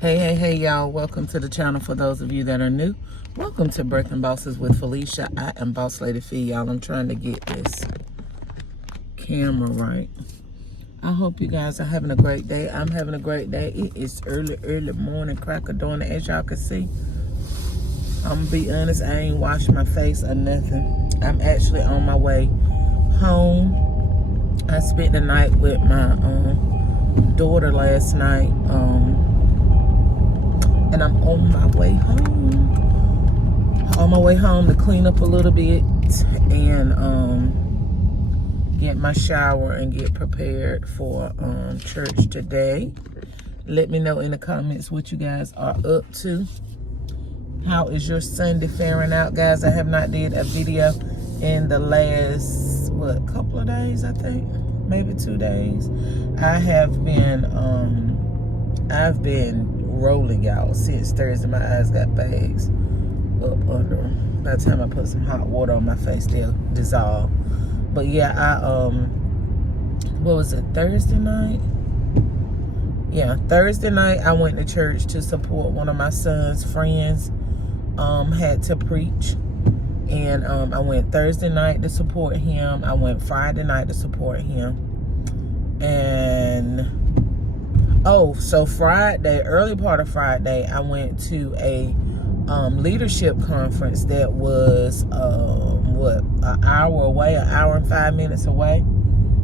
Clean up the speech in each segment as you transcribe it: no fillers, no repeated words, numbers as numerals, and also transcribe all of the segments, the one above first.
Hey, y'all. Welcome to the channel. For those of you that are new, welcome to Birthing Bosses with Felicia. I am Boss Lady Fee, y'all. I'm trying to get this camera right. I hope you guys are having a great day. I'm having a great day. It is early morning, crack of dawn, as y'all can see. I'm gonna be honest, I ain't washed my face or nothing. I'm actually on my way home. I spent the night with my daughter last night. And I'm on my way home. On my way home to clean up a little bit and get my shower and get prepared for church today. Let me know in the comments what you guys are up to. How is your Sunday faring out, guys? I have not did a video in the last couple of days, I think, maybe 2 days. I've been rolling, y'all, since Thursday. My eyes got bags up under them. By the time I put some hot water on my face, they'll dissolve. But yeah, what was it, Thursday night? Yeah, Thursday night I went to church to support one of my son's friends. Had to preach. And I went Thursday night to support him. I went Friday night to support him. And so Friday, early part of Friday, I went to a leadership conference that was an hour away, an hour and 5 minutes away.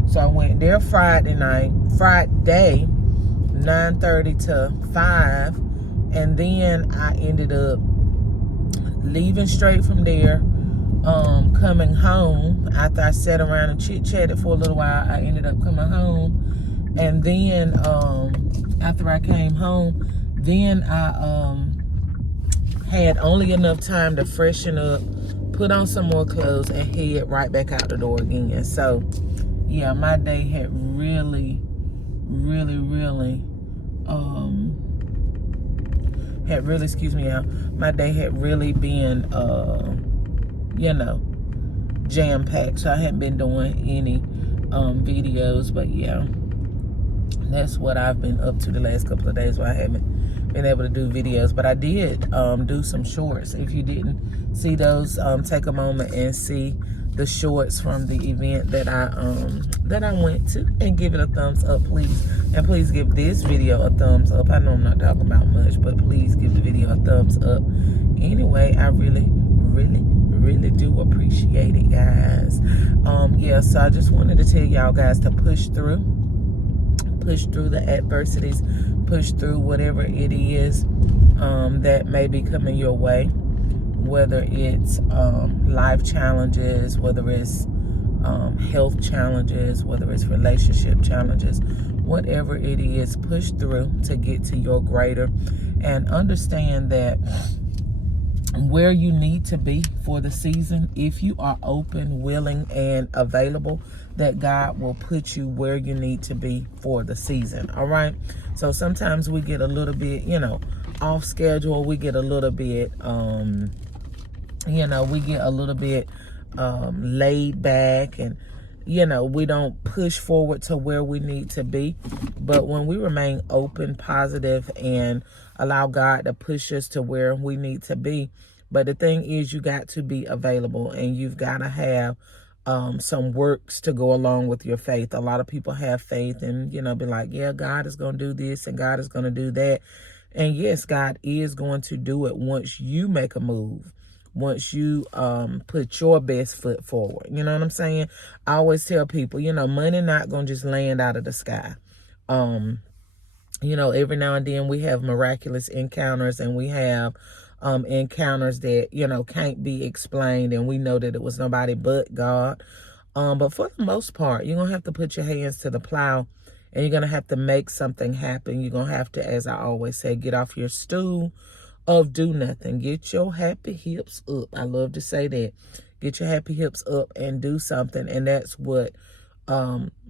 So I went there Friday, 9:30 to 5, and then I ended up leaving straight from there, coming home. After I sat around and chit-chatted for a little while, I ended up coming home. And then after I came home, then I had only enough time to freshen up, put on some more clothes, and head right back out the door again. So yeah, my day had really excuse me, y'all, my day had really been jam-packed. So I hadn't been doing any videos, but yeah, that's what I've been up to the last couple of days where I haven't been able to do videos. But I did do some shorts. If you didn't see those, take a moment and see the shorts from the event that I went to, and give it a thumbs up, please. And please give this video a thumbs up. I know I'm not talking about much, but please give the video a thumbs up. Anyway, I really do appreciate it, guys. Yeah, so I just wanted to tell y'all guys to push through the adversities, push through whatever it is that may be coming your way, whether it's life challenges, whether it's health challenges, whether it's relationship challenges, whatever it is, push through to get to your greater, and understand that where you need to be for the season, if you are open, willing, and available, that God will put you where you need to be for the season. All right. So sometimes we get a little bit, off schedule. We get a little bit, laid back, and, we don't push forward to where we need to be. But when we remain open, positive, and allow God to push us to where we need to be. But the thing is, you got to be available, and you've got to have some works to go along with your faith. A lot of people have faith and, be like, yeah, God is going to do this and God is going to do that. And yes, God is going to do it once you make a move, once you put your best foot forward. You know what I'm saying? I always tell people, money not going to just land out of the sky. Every now and then we have miraculous encounters, and we have encounters that, can't be explained, and we know that it was nobody but God. But for the most part, you're going to have to put your hands to the plow, and you're going to have to make something happen. You're going to have to, as I always say, get off your stool of do nothing. Get your happy hips up. I love to say that. Get your happy hips up and do something. And that's what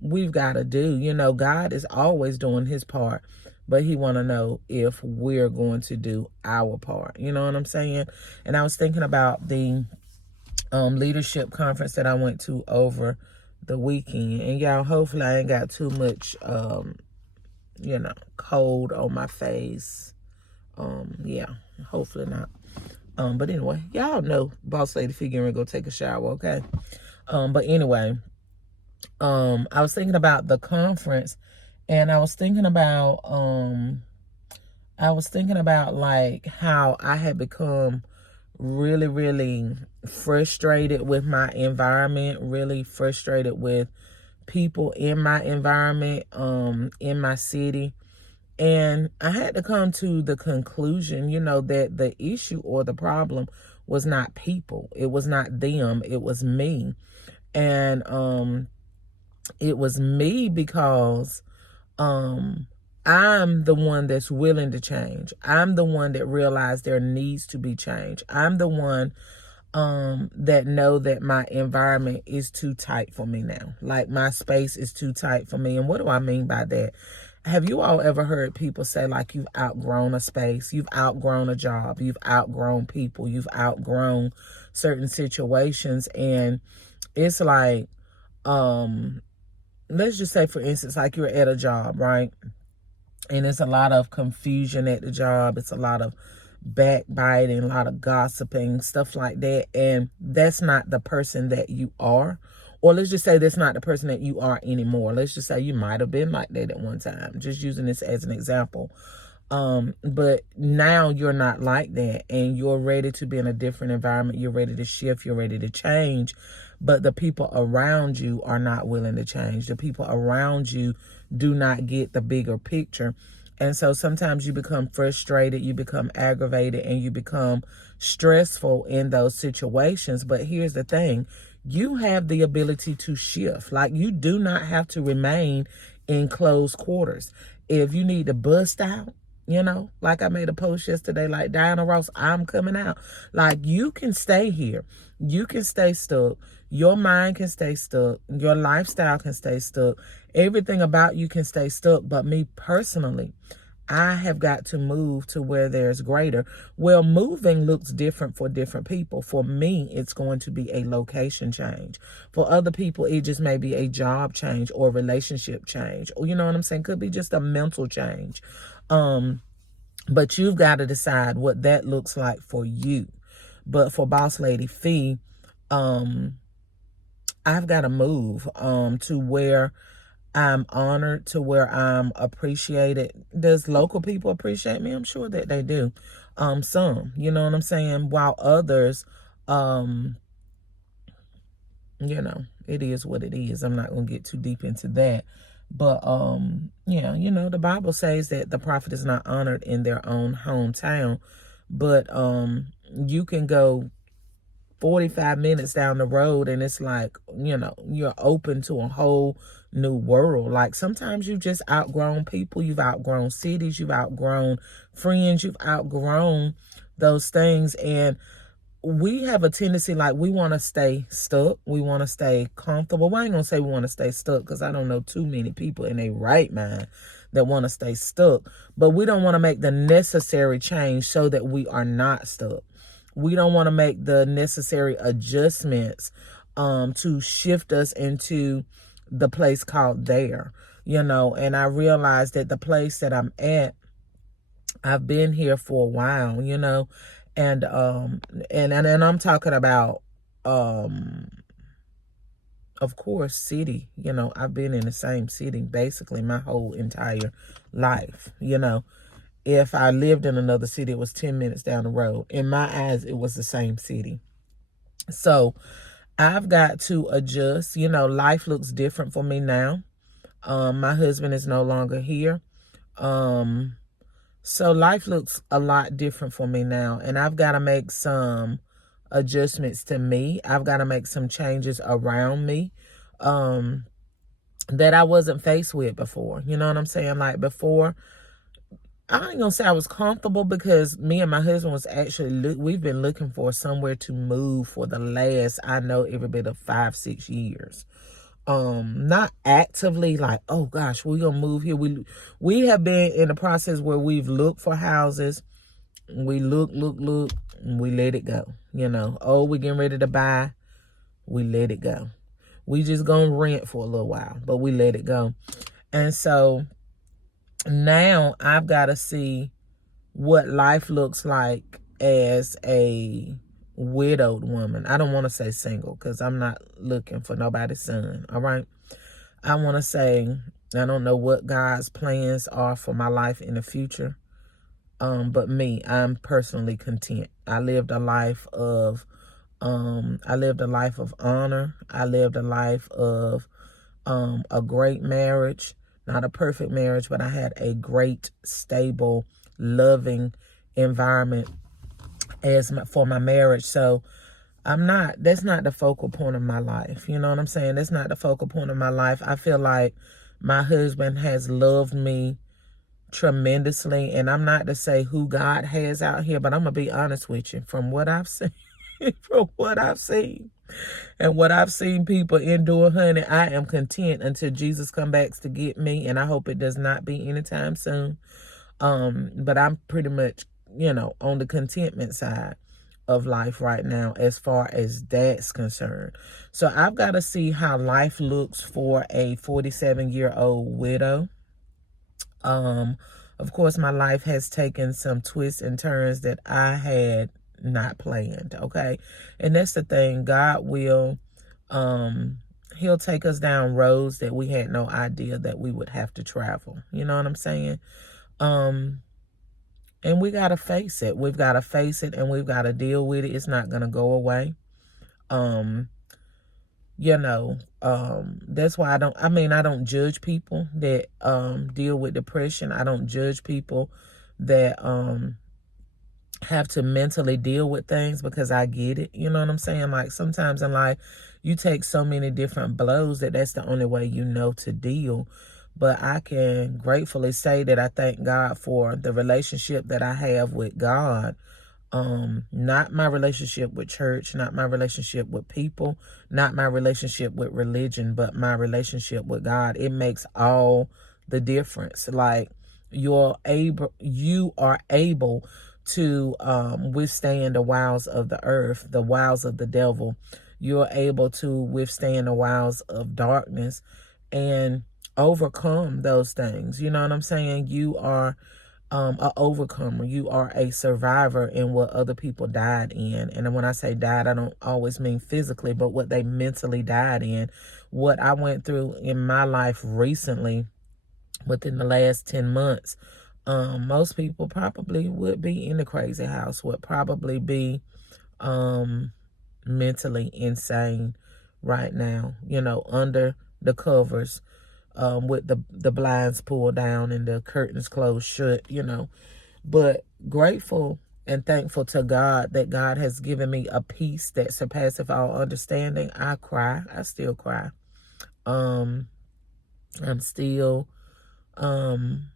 we've got to do. God is always doing his part, but he want to know if we're going to do our part. You know what I'm saying? And I was thinking about the leadership conference that I went to over the weekend. And y'all, hopefully I ain't got too much, cold on my face. Yeah, hopefully not. But anyway, y'all know Boss Lady figuring go take a shower, okay? But anyway, I was thinking about the conference, and I was thinking about like how I had become really, really frustrated with my environment, really frustrated with people in my environment, in my city. And I had to come to the conclusion, that the issue or the problem was not people. It was not them. It was me. And it was me because I'm the one that's willing to change. I'm the one that realized there needs to be change. I'm the one that know that my environment is too tight for me now. Like, my space is too tight for me. And what do I mean by that? Have you all ever heard people say, like, you've outgrown a space, you've outgrown a job, you've outgrown people, you've outgrown certain situations? And it's like, let's just say, for instance, like you're at a job, right? And it's a lot of confusion at the job. It's a lot of backbiting, a lot of gossiping, stuff like that. And that's not the person that you are. Or let's just say that's not the person that you are anymore. Let's just say you might have been like that at one time. Just using this as an example. But now you're not like that, and you're ready to be in a different environment. You're ready to shift. You're ready to change. But the people around you are not willing to change. The people around you do not get the bigger picture. And so sometimes you become frustrated, you become aggravated, and you become stressful in those situations. But here's the thing. You have the ability to shift. Like, you do not have to remain in closed quarters. If you need to bust out, like I made a post yesterday, like Diana Ross, I'm coming out. Like, you can stay here. You can stay stuck. Your mind can stay stuck. Your lifestyle can stay stuck. Everything about you can stay stuck. But me personally, I have got to move to where there's greater. Well, moving looks different for different people. For me, it's going to be a location change. For other people, it just may be a job change or relationship change. Or, you know what I'm saying? Could be just a mental change. But you've got to decide what that looks like for you. But for Boss Lady Fee, I've got to move to where I'm honored, to where I'm appreciated. Does local people appreciate me? I'm sure that they do. Some, you know what I'm saying? While others, it is what it is. I'm not going to get too deep into that. But, yeah, the Bible says that the prophet is not honored in their own hometown. But you can go 45 minutes down the road and it's like, you're open to a whole new world. Like, sometimes you've just outgrown people. You've outgrown cities. You've outgrown friends. You've outgrown those things. And we have a tendency, like, we want to stay stuck. We want to stay comfortable. Well, I ain't going to say we want to stay stuck, because I don't know too many people in their right mind that want to stay stuck. But we don't want to make the necessary change so that we are not stuck. We don't want to make the necessary adjustments to shift us into the place called there, And I realized that the place that I'm at, I've been here for a while, and I'm talking about, of course, city. I've been in the same city basically my whole entire life. If I lived in another city, it was 10 minutes down the road. In my eyes, it was the same city. So I've got to adjust. Life looks different for me now. My husband is no longer here. So life looks a lot different for me now. And I've got to make some adjustments to me. I've got to make some changes around me that I wasn't faced with before. You know what I'm saying? Like, before, I ain't gonna say I was comfortable, because me and my husband was actually, we've been looking for somewhere to move for the last, I know, every bit of 5-6 years. Not actively like, oh gosh, we're gonna move here. We have been in the process where we've looked for houses. We look, and we let it go. Oh, we're getting ready to buy. We let it go. We just gonna rent for a little while, but we let it go. And so now I've got to see what life looks like as a widowed woman. I don't want to say single because I'm not looking for nobody's son. All right. I want to say, I don't know what God's plans are for my life in the future. But me, I'm personally content. I lived a life of honor. I lived a life of a great marriage, not a perfect marriage, but I had a great, stable, loving environment for my marriage. So that's not the focal point of my life. You know what I'm saying? That's not the focal point of my life. I feel like my husband has loved me tremendously, and I'm not to say who God has out here, but I'm gonna be honest with you. From what I've seen, and what I've seen people endure, honey, I am content until Jesus comes back to get me, and I hope it does not be anytime soon. But I'm pretty much, on the contentment side of life right now as far as that's concerned. So I've got to see how life looks for a 47-year-old widow. Of course, my life has taken some twists and turns that I had not planned, okay? And that's the thing. God will, he'll take us down roads that we had no idea that we would have to travel. You know what I'm saying? And we got to face it. We've got to face it, and we've got to deal with it. It's not going to go away. That's why I don't judge people that deal with depression. I don't judge people that have to mentally deal with things, because I get it. You know what I'm saying? Like, sometimes in life you take so many different blows that's the only way to deal. But I can gratefully say that I thank God for the relationship that I have with God. Not my relationship with church, not my relationship with people, not my relationship with religion, but my relationship with God. It makes all the difference. Like, you are able to withstand the wiles of the earth, the wiles of the devil. You're able to withstand the wiles of darkness and overcome those things. You know what I'm saying? You are a overcomer. You are a survivor in what other people died in. And when I say died, I don't always mean physically, but what they mentally died in. What I went through in my life recently, within the last 10 months, most people probably would be in the crazy house, would probably be mentally insane right now, under the covers, with the blinds pulled down and the curtains closed shut, But grateful and thankful to God that God has given me a peace that surpasses all understanding. I cry. I still cry. I'm still, I'm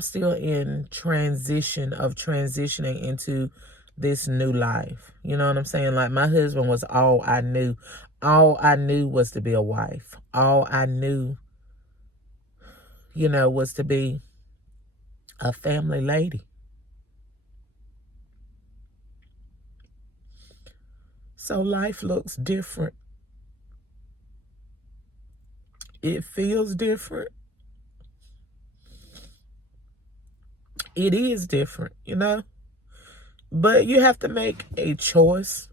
still in transitioning into this new life. You know what I'm saying? Like, my husband was all I knew. All I knew was to be a wife. All I knew, was to be a family lady. So life looks different. It feels different. It is different, But you have to make a choice.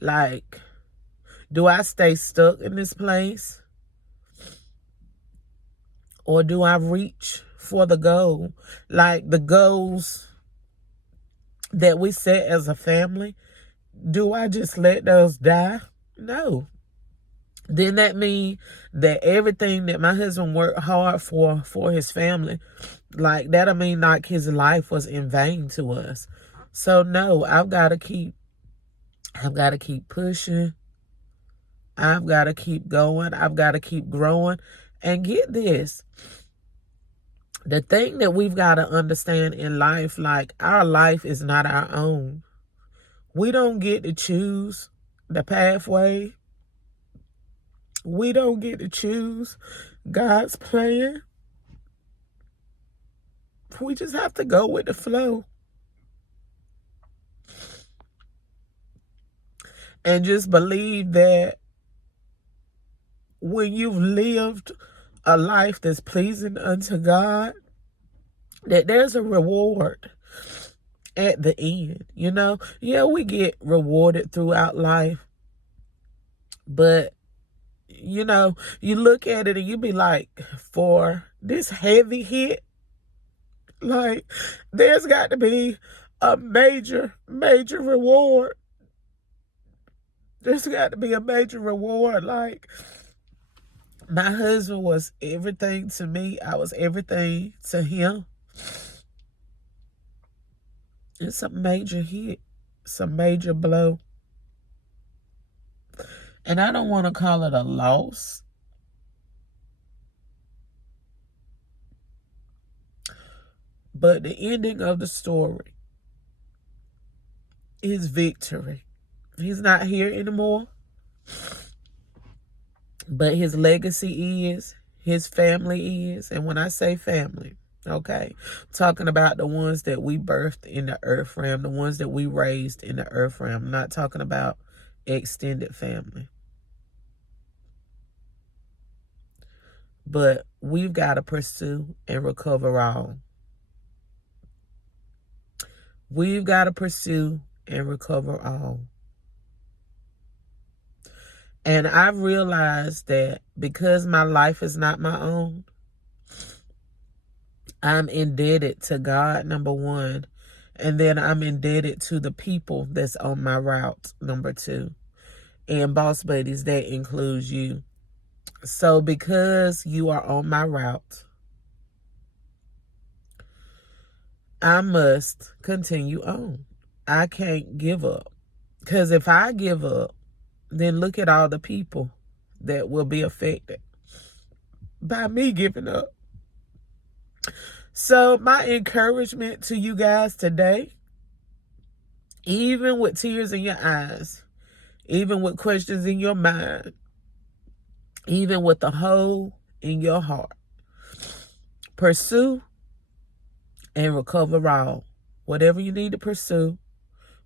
Like, do I stay stuck in this place? Or do I reach for the goal? Like, the goals that we set as a family, do I just let those die? No. Then that mean that everything that my husband worked hard for his family, like, that'll mean like his life was in vain to us. So no, I've got to keep pushing. I've got to keep going. I've got to keep growing. And get this, the thing that we've got to understand in life, like, our life is not our own. We don't get to choose the pathway. We don't get to choose God's plan. We just have to go with the flow. And just believe that when you've lived a life that's pleasing unto God, that there's a reward at the end, you know? Yeah, we get rewarded throughout life, but, you know, you look at it and you be like, for this heavy hit, like, there's got to be a major, major reward. There's got to be a major reward. Like, my husband was everything to me. I was everything to him. It's a major hit. It's a major blow. And I don't want to call it a loss. But the ending of the story is victory. He's not here anymore. But his legacy is, his family is. And when I say family, okay, I'm talking about the ones that we birthed in the earth realm, the ones that we raised in the earth realm. I'm not talking about extended family. But we've got to pursue and recover all. We've got to pursue and recover all. And I've realized that because my life is not my own, I'm indebted to God, number one. And then I'm indebted to the people that's on my route, number two. And Boss Buddies, that includes you. So because you are on my route, I must continue on. I can't give up. Because if I give up, then look at all the people that will be affected by me giving up. So my encouragement to you guys today, even with tears in your eyes, even with questions in your mind, even with a hole in your heart, pursue and recover all. Whatever you need to pursue,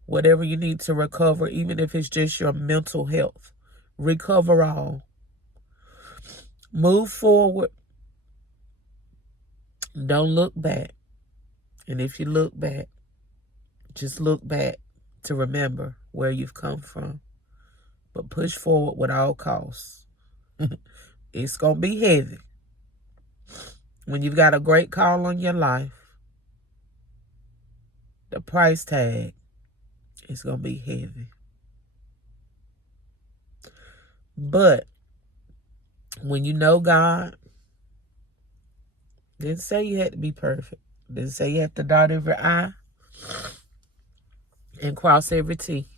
whatever you need to recover, even if it's just your mental health, recover all. Move forward. Don't look back. And if you look back, just look back to remember where you've come from. But push forward with all costs. It's going to be heavy. When you've got a great call on your life, the price tag is going to be heavy. But when you know God, didn't say you had to be perfect. Didn't say you have to dot every I and cross every T.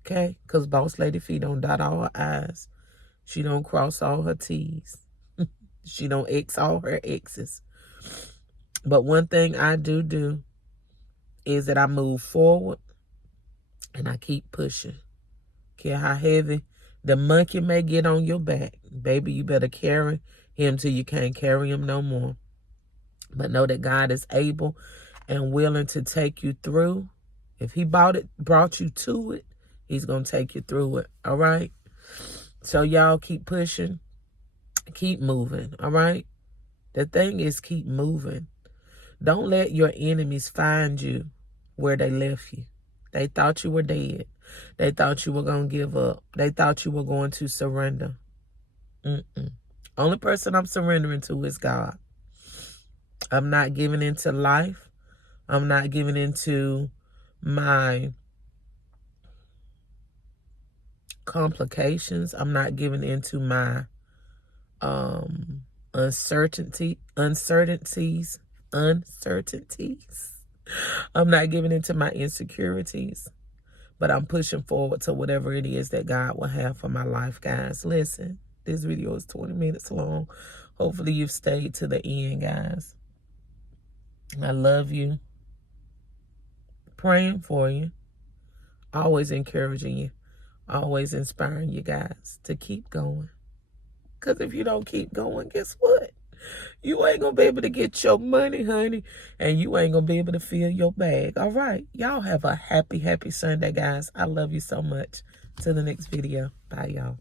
Okay? Because Boss Lady Fee don't dot all her I's. She don't cross all her T's. She don't X all her X's. But one thing I do is that I move forward and I keep pushing. Care how heavy the monkey may get on your back. Baby, you better carry him till you can't carry him no more. But know that God is able and willing to take you through. If he brought you to it, he's going to take you through it. All right? So y'all keep pushing. Keep moving. All right? The thing is keep moving. Don't let your enemies find you where they left you. They thought you were dead. They thought you were going to give up. They thought you were going to surrender. Only person I'm surrendering to is God. I'm not giving into life. I'm not giving into my complications. I'm not giving into my uncertainties. I'm not giving into my insecurities. But I'm pushing forward to whatever it is that God will have for my life, guys. Listen, this video is 20 minutes long. Hopefully you've stayed to the end, guys. I love you. Praying for you. Always encouraging you. Always inspiring you guys to keep going. Because if you don't keep going, guess what? You ain't going to be able to get your money, honey. And you ain't going to be able to fill your bag. All right. Y'all have a happy, happy Sunday, guys. I love you so much. Till the next video. Bye, y'all.